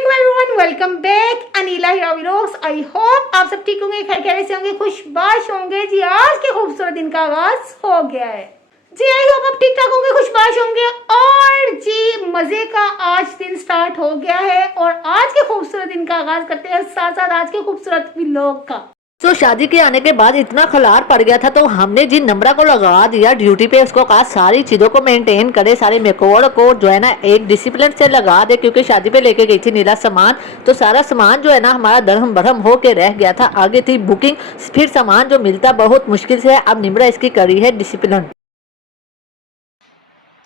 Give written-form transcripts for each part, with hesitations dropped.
अस्सलामुअलैकुम everyone, welcome back Aneela Heera vlogs. I hope आप सब ठीक होंगे, खैर खैरियत से होंगे, खुशबाश होंगे। जी आज के खूबसूरत दिन का आगाज हो गया है। जी आई होप आप ठीक ठाक होंगे, खुशबाश होंगे। और जी मजे का आज दिन स्टार्ट हो गया है और आज के खूबसूरत दिन का आगाज करते हैं साथ साथ आज के खूबसूरत व्लॉग का। तो शादी के आने के बाद इतना खलार पड़ गया था तो हमने जिन नम्रा को लगा दिया ड्यूटी पे, उसको कहा सारी चीज़ों को मेंटेन करे, सारे मेकओवर को जो है ना एक डिसिप्लिन से लगा दे, क्योंकि शादी पे लेके गई थी नीला सामान। तो सारा सामान जो है ना हमारा दरहम बरहम होके रह गया था। आगे थी बुकिंग, फिर सामान जो मिलता बहुत मुश्किल से है। अब निम्रा इसकी करी है डिसिप्लिन।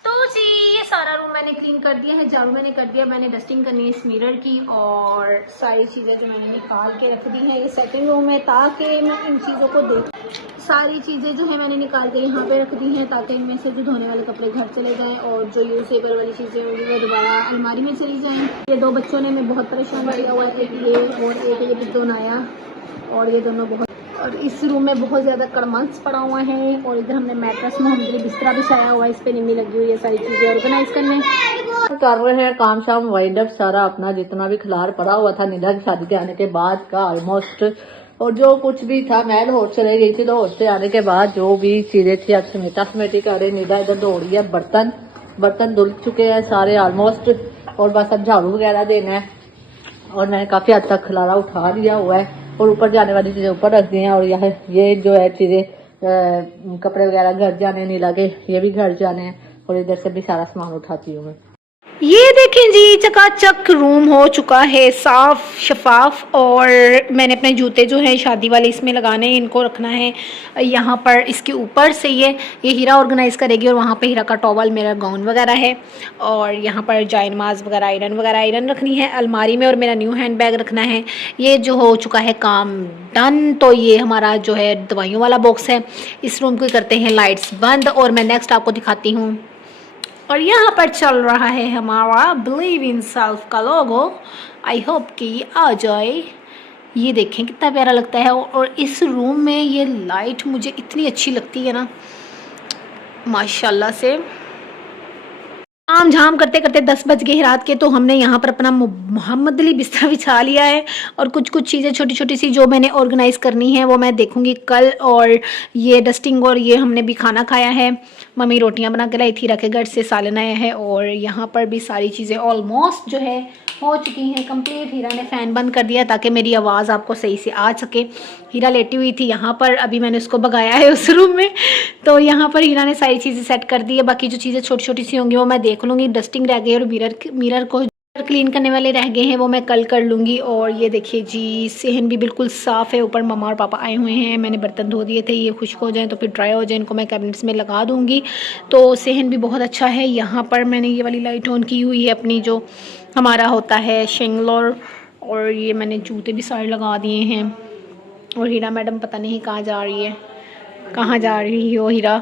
तो जी ये सारा रूम मैंने क्लीन कर दिया है, झाड़ू मैंने कर दिया, मैंने डस्टिंग करनी है इस मिरर की और सारी चीज़ें जो मैंने निकाल के रख दी है। ये सेटिंग रूम है ताकि मैं इन चीज़ों को देख, सारी चीज़ें जो है मैंने निकाल के यहाँ पे रख दी हैं ताकि इनमें से जो धोने वाले कपड़े घर चले जाएं और जो यूजेबल वाली चीज़ें होंगी वो दोबारा अलमारी में चली जाएँ। ये दो बच्चों ने मैं बहुत परेशान किया हुआ है, एक ये और एक ये बिट्टू नाया, और ये दोनों बहुत। और इस रूम में बहुत ज़्यादा कड़मंस पड़ा हुआ है और इधर हमने मैट्रेस मोहम्मदी बिस्तरा बिछाया हुआ है, इस पे निम्मी लगी हुई है सारी चीज़ें ऑर्गेनाइज करने। कर रहे हैं काम शाम वाइंड अप, सारा अपना जितना भी खलार पड़ा हुआ था नीला की शादी के आने के बाद का ऑलमोस्ट। और जो कुछ भी था मैं लाहौर चले गई थी, तो लाहौर से आने के बाद जो भी चीज़ें थी अब समेटी कर रही। नीला इधर दौड़ी है, बर्तन धुल चुके हैं सारे ऑलमोस्ट, और बस अब झाड़ू वगैरह देना है। और मैंने काफ़ी हद तक खलारा उठा दिया हुआ है और ऊपर जाने वाली चीज़ें ऊपर रख दी हैं। और यह ये जो है चीज़ें कपड़े वगैरह घर जाने नहीं लगे, ये भी घर जाने हैं। और इधर से भी सारा सामान उठाती हूँ मैं। ये देखें जी चकाचक रूम हो चुका है साफ शफाफ। और मैंने अपने जूते जो हैं शादी वाले इसमें लगाने हैं, इनको रखना है यहाँ पर। इसके ऊपर से ये हीरा ऑर्गेनाइज़ करेगी और वहाँ पे हीरा का टॉवल मेरा गाउन वगैरह है। और यहाँ पर जायनमाज वगैरह आयरन रखनी है अलमारी में, और मेरा न्यू हैंड बैग रखना है। ये जो हो चुका है काम डन। तो ये हमारा जो है दवाइयों वाला बॉक्स है। इस रूम को करते हैं लाइट्स बंद और मैं नेक्स्ट आपको दिखाती हूँ। और यहाँ पर चल रहा है हमारा बिलीव इन सेल्फ का लोगो। आई होप कि ये आ जाए। ये देखें कितना प्यारा लगता है। और इस रूम में ये लाइट मुझे इतनी अच्छी लगती है ना माशाल्लाह से। आम झाम करते करते 10 बज गए रात के, तो हमने यहाँ पर अपना मोहम्मद अली बिस्तर बिछा लिया है। और कुछ कुछ चीज़ें छोटी छोटी सी जो मैंने ऑर्गेनाइज़ करनी है वो मैं देखूँगी कल। और ये डस्टिंग, और ये हमने भी खाना खाया है, मम्मी रोटियां बना के लाई थी, रखे घर से सालन आया है। और यहाँ पर भी सारी चीज़ें ऑलमोस्ट जो है हो चुकी हैं कंप्लीट। हीरा ने फ़ैन बंद कर दिया ताकि मेरी आवाज़ आपको सही से आ सके। हीरा लेटी हुई थी यहाँ पर, अभी मैंने उसको भगाया है उस रूम में। तो यहाँ पर हीरा ने सारी चीज़ें सेट कर दी है। बाकी जो चीज़ें छोटी छोटी सी होंगी वो मैं देख लूँगी। डस्टिंग रह गई है और मिरर को क्लीन करने वाले रह गए हैं, वो मैं कल कर लूँगी। और ये देखिए जी सेहन भी बिल्कुल साफ़ है। ऊपर मम्मा और पापा आए हुए हैं, मैंने बर्तन धो दिए थे, ये खुश्क हो जाएं तो फिर ड्राई हो जाए, इनको मैं कैबिनेट्स में लगा दूँगी। तो सेहन भी बहुत अच्छा है। यहाँ पर मैंने ये वाली लाइट ऑन की हुई है अपनी, जो हमारा होता है शेंगलोर। और ये मैंने जूते भी सारे लगा दिए हैं। और हीरा मैडम पता नहीं कहाँ जा रही है, कहाँ जा रही हो हीरा।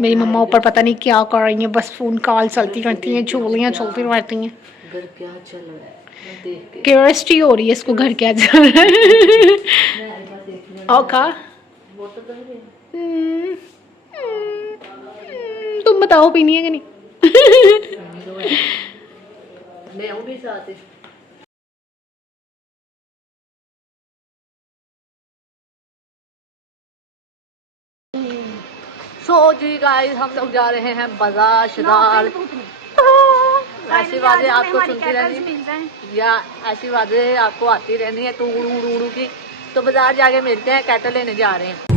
मेरी मम्मा ऊपर पता नहीं क्या कर रही हैं, बस फ़ोन कॉल चलती रहती हैं, चूलियाँ चलती रहती हैं। घर क्या चल रहा है देख के क्यूरियोसिटी हो रही है इसको, घर क्या चल रहा है। ओका तुम बताओ पीनी है कि नहीं। ले आऊं भी साथ। सो जी गाइस हम लोग जा रहे हैं बाजार शरार। ऐसी बातें आपको सुनती रहनी या ऐसी बातें आपको आती रहनी है तो उड़ू उड़ू उड़ू की। तो बाजार जाके मिलते हैं, कैटल लेने जा रहे हैं।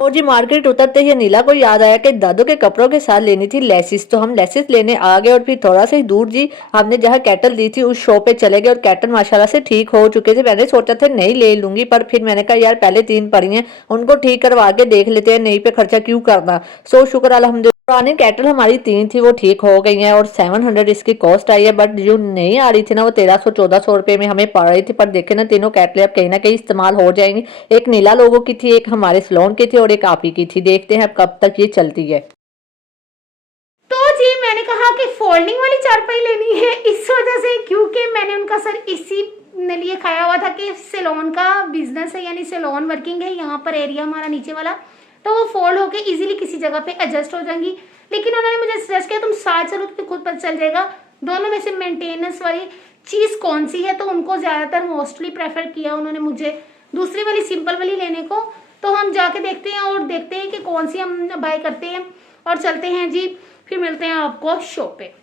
और जी मार्केट उतरते ही नीला को याद आया कि दादू के कपड़ों के साथ लेनी थी लेसिस, तो हम लेसिस लेने आ गए। और फिर थोड़ा सा ही दूर जी हमने जहाँ कैटल दी थी उस शॉप पे चले गए और कैटल माशाल्लाह से ठीक हो चुके थे। मैंने सोचा था नहीं ले लूंगी, पर फिर मैंने कहा यार पहले 3 पड़ी हैं, उनको ठीक करवा के देख लेते हैं, नहीं पे खर्चा क्यों करना। सो शुक्र अल्हम्दुलिल्लाह पुरानी कैटल हमारी 3 थी वो ठीक हो गई हैं और 700 इसकी कॉस्ट आई है। बट जो नहीं आ रही थी ना वो 1300-1400 रुपए में हमें पड़ रही थी। पर देखे ना तीनों कैटलें अब कहीं ना कहीं इस्तेमाल हो जाएंगी। एक नीला लोगों की थी, एक हमारे सलोन की थी और एक आप ही की थी। देखते हैं अब कब तक ये चलती है। तो जी मैंने कहा कि फोल्डिंग वाली चारपाई लेनी है इस वजह से, क्योंकि मैंने उनका सर इसी ने लिए खाया हुआ था कि सैलून का बिजनेस है, यानी सैलून वर्किंग है यहाँ पर एरिया हमारा नीचे वाला। तो वो फोल्ड होके इजीली किसी जगह पे एडजस्ट हो जाएंगी। लेकिन उन्होंने मुझे सजेस्ट किया तुम साथ चलो तो खुद पता चल जाएगा दोनों में से मेंटेनेंस वाली चीज़ कौन सी है। तो उनको ज़्यादातर मोस्टली प्रेफर किया उन्होंने मुझे दूसरी वाली सिंपल वाली लेने को। तो हम जाके देखते हैं और देखते हैं कि कौन सी हम बाय करते हैं और चलते हैं जी। फिर मिलते हैं आपको शॉप पे।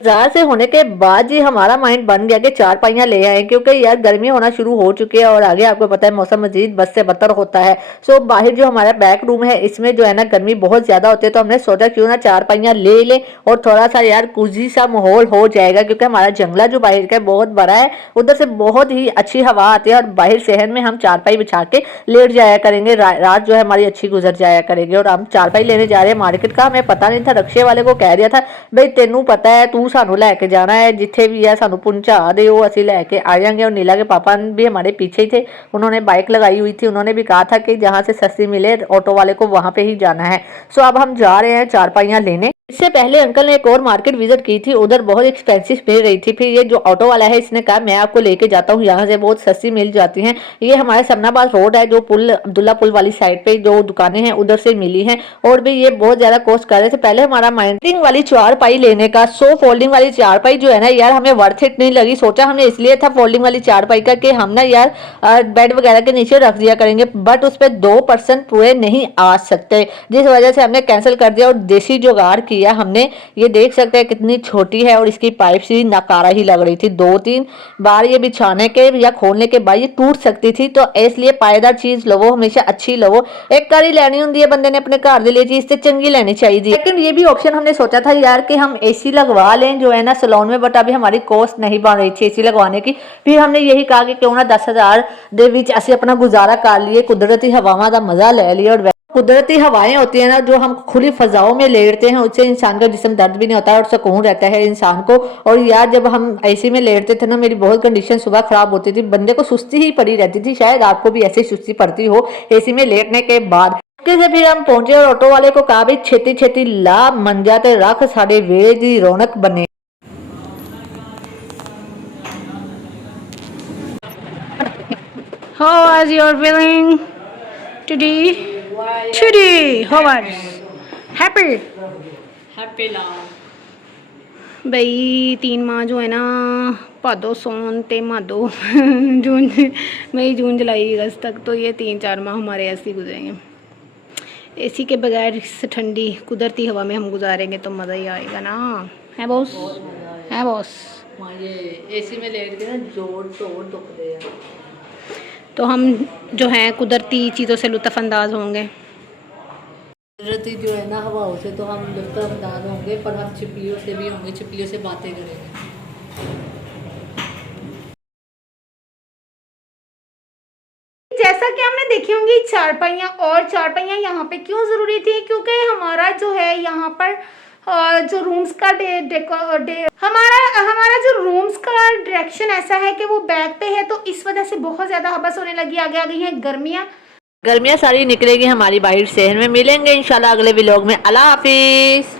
रात से होने के बाद जी हमारा माइंड बन गया कि चारपाइयाँ ले आए, क्योंकि यार गर्मी होना शुरू हो चुकी है और आगे आपको पता है मौसम मजीद बद से बदतर होता है। सो बाहर जो हमारा बैक रूम है इसमें जो है ना गर्मी बहुत ज्यादा होती है, तो हमने सोचा क्यों ना चारपाइयाँ ले ले और थोड़ा सा यार कुजी सा माहौल हो जाएगा, क्योंकि हमारा जंगला जो बाहर का है बहुत बड़ा है, उधर से बहुत ही अच्छी हवा आती है और बाहर शहर में हम चारपाई बिछा के लेट जाया करेंगे, रात जो है हमारी अच्छी गुजर जाया करेगी। और हम चारपाई लेने जा रहे हैं मार्केट का, हमें पता नहीं था, रक्शे वाले को कह दिया था भाई तेनू पता है तू सानू लैके जाना है, जिथे भी है सानू पहुंचा दे असं लैके आ जाएंगे। और नीला के पापा भी हमारे पीछे ही थे, उन्होंने बाइक लगाई हुई थी, उन्होंने भी कहा था कि जहाँ से सस्ती मिले ऑटो वाले को वहां पे ही जाना है। सो अब हम जा रहे हैं चारपाइयाँ लेने। इससे पहले अंकल ने एक और मार्केट विजिट की थी, उधर बहुत एक्सपेंसिव मिल रही थी। फिर ये जो ऑटो वाला है इसने कहा मैं आपको लेके जाता हूँ, यहाँ से बहुत सस्ती मिल जाती हैं। ये हमारे समनाबाद रोड है, जो पुल अब्दुल्ला पुल वाली साइड पे जो दुकानें हैं उधर से मिली हैं। और भी ये बहुत ज्यादा कॉस्ट कर रहे थे। पहले हमारा माइंडिंग वाली चारपाई लेने का, सो फोल्डिंग वाली चारपाई जो है ना यार हमें वर्थ इट नहीं लगी। सोचा हमने इसलिए था फोल्डिंग वाली चारपाई का कि हम ना यार बेड वगैरह के नीचे रख दिया करेंगे, बट उस पर 2% पूरे नहीं आ सकते, जिस वजह से हमने कैंसिल कर दिया और देसी जुगाड़ किया हमने। ये देख सकते हैं कितनी छोटी है और इसकी पाइप सी नकारा ही लग रही थी। 2-3 बार ये बिछाने के या खोलने के बाद ये टूट सकती थी, तो इसलिए पायेदार चीज लवो, हमेशा अच्छी लवो। एक कारी लेनी होंगी है बंदे ने अपने घर दे लिए चीज ते चंगी लेनी चाहिए। लेकिन ये भी ऑप्शन हमने सोचा था यार कि हम एसी लगवा लें जो है ना सैलून में, बट अभी हमारी कॉस्ट नहीं बन रही थी एसी लगवाने की। फिर हमने यही कहा कि क्यों ना 10,000 दे विच ऐसे अपना गुजारा कर लिए, कुदरती हवावां का मजा ले लिया। और कुदरती हवाएं होती है ना जो हम खुली फजाओं में लेटते हैं, उससे इंसान का जिस्म दर्द भी नहीं होता और सुकून रहता है इंसान को। और यार जब हम एसी में लेटते थे ना मेरी बहुत कंडीशन सुबह खराब होती थी, बंदे को सुस्ती ही पड़ी रहती थी, शायद आपको भी ऐसी सुस्ती पड़ती हो एसी में लेटने के बाद। से फिर हम पहुंचे और ऑटो वाले को कहा भी छेती छेती ला मंजा ते रख साडे वेले दी रौनक बने। How was your feeling today? Today, how was? Happy? Happy now। बई 3 माह जो है ना भादो सौन ते मादो जून मई जून जुलाई अगस्त तक, तो ये 3-4 माह हमारे ऐसे ही गुजरेंगे। एसी के बगैर इस ठंडी कुदरती हवा में हम गुजारेंगे तो मज़ा ही आएगा ना, है बॉस? है बॉस? ये एसी में लेट के ना जोड़ तोड़ दुखते हैं, तो हम जो हैं कुदरती चीज़ों से लुत्फ़अंदाज होंगे। कुदरती जो है ना हवाओं से तो हम लुत्फ़अंदाज होंगे, पर हम छिपियों से भी होंगे, छिपियों से बातें करेंगे। जैसा कि हमने देखी होंगी चारपाइयाँ, और चारपाइयाँ यहाँ पे क्यों ज़रूरी थी, क्योंकि हमारा जो है यहाँ पर जो रूम्स का हमारा जो रूम्स का डायरेक्शन ऐसा है कि वो बैक पे है, तो इस वजह से बहुत ज़्यादा हबस होने लगी। आगे आ गई हैं गर्मियाँ सारी निकलेगी हमारी बाहर शहर में। मिलेंगे इंशाल्लाह अगले व्लॉग में। अल्लाह हाफिज।